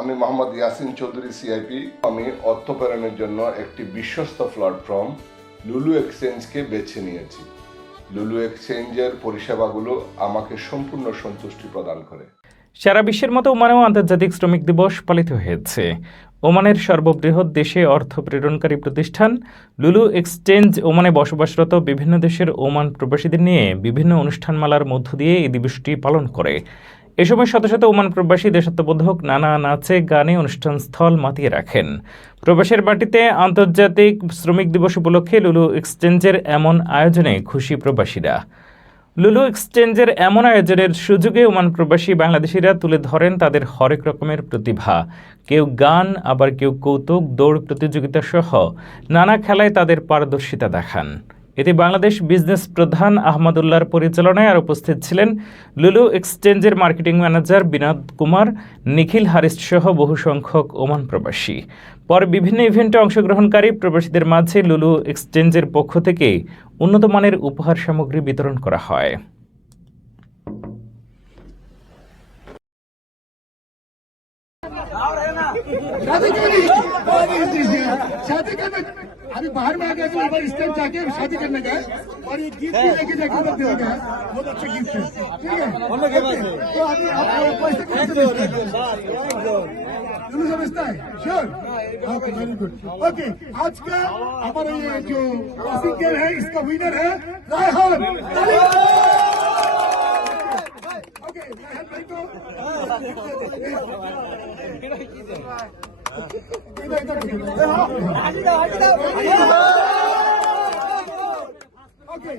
আমি মোহাম্মদ ইয়াসিন চৌধুরী সিআইপি আমি অর্থ প্রেরণের জন্য একটি বিশ্বস্ত প্ল্যাটফর্ম লুলু এক্সচেঞ্জকে বেছে নিয়েছি। লুলু এক্সচেঞ্জের পরিষেবাগুলো আমাকে সম্পূর্ণ সন্তুষ্টি প্রদান করে। সারা বিশ্বের মতো ওমানেও আন্তর্জাতিক শ্রমিক দিবস পালিত হয়েছে। ওমানের সর্ববৃহৎ দেশে অর্থ প্রেরণকারী প্রতিষ্ঠান লুলু এক্সচেঞ্জ ওমানে বসবাসরত বিভিন্ন দেশের ওমান প্রবাসীদের নিয়ে বিভিন্ন অনুষ্ঠানমালার মধ্য দিয়ে এই দিবসটি পালন করে। এ সময় শত শত ওমান প্রবাসী দেশাত্মবোধক নানা নাচে গানে অনুষ্ঠান স্থল মাতিয়ে রাখেন। প্রবাসের বাটিতে আন্তর্জাতিক শ্রমিক দিবস উপলক্ষে লুলু এক্সচেঞ্জের এমন আয়োজনে খুশি প্রবাসীরা। লুলু এক্সচেঞ্জের এমন আয়োজনের সুযোগে ওমান প্রবাসী বাংলাদেশিরা তুলে ধরেন তাদের হরেক রকমের প্রতিভা। কেউ গান, আবার কেউ কৌতুক, দৌড় প্রতিযোগিতা সহ নানা খেলায় তাদের পারদর্শিতা দেখান। এতে বাংলাদেশ বিজনেস প্রধান আহমদুল্লাহর পরিচালনায় আর উপস্থিত ছিলেন লুলু এক্সচেঞ্জের মার্কেটিং ম্যানেজার বিনোদ কুমার, নিখিল হারিস সহ বহু সংখ্যক ওমান প্রবাসী। পরে বিভিন্ন ইভেন্টে অংশগ্রহণকারী প্রবাসীদের মাঝে লুলু এক্সচেঞ্জের পক্ষ থেকে উন্নত মানের উপহার সামগ্রী বিতরণ করা হয়। शादी बाहर में आ गया तो एक स्टेप जाके हम शादी करने गए और ये गिफ्ट भी लेके जाके उधर दिया गया बहुत अच्छा गिफ्ट है ठीक है Okay, तो अभी आप आप पैसे कैसे समझते हैं तुम समझता है sure okay very good okay आज का हमारा ये जो सिंगर है इसका विनर है रायहान ओके रायहान भाई को इधर इधर ओके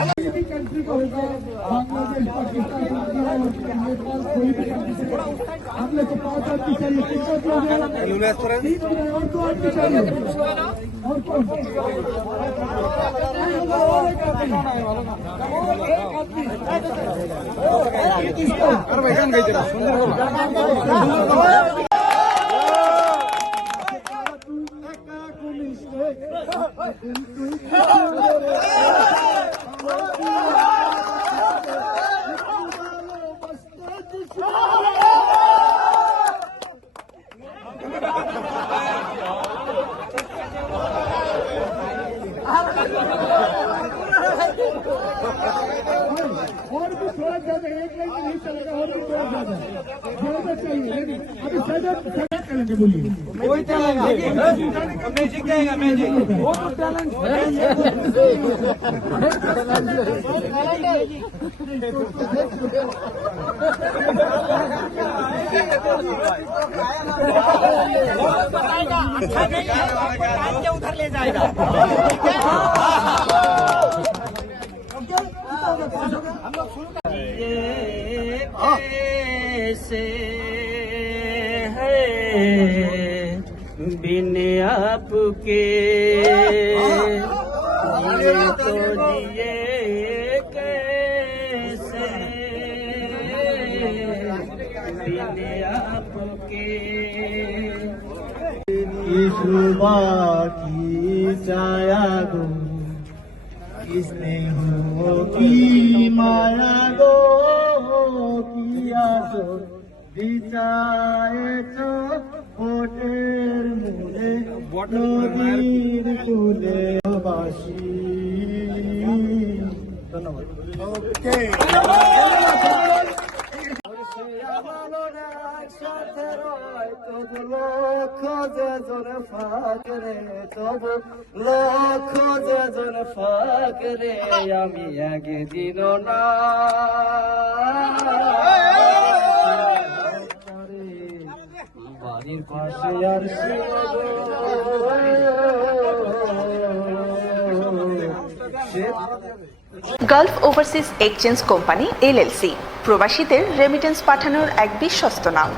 किसी भी कंट्री का होगा बांग्लादेश पाकिस्तान इंडिया और नेपाल कोई भी कंट्री से हम लोग को पांच आदमी चाहिए कितना लोग हैं तीन लोग हैं और दो आदमी चाहिए और कौन और एक आदमी और और भी थोड़ा ज्यादा एक लाइन में नहीं चलेगा और भी थोड़ा ज्यादा ज्यादा चाहिए लेकिन अभी ज्यादा टैलेंट कोई टैलेंट उधर ले जाएगा हम बिन आपके। तो जिए कैसे बिन आपके सुबह की छाया गो किसने हो की माया गो, किया বিচায়েছ ওটের মূলে নদীর কুলে বাসি। ধন্যবাদ। ओके একসাথে রয় তবু লক্ষ যে জন ফাঁকরে তবু লক্ষ আমি একদিন না বাড়ির পাশে আর Gulf overseas exchange company LLC. প্রবাসীদের রেমিটেন্স পাঠানোর এক বিশ্বস্ত নাম।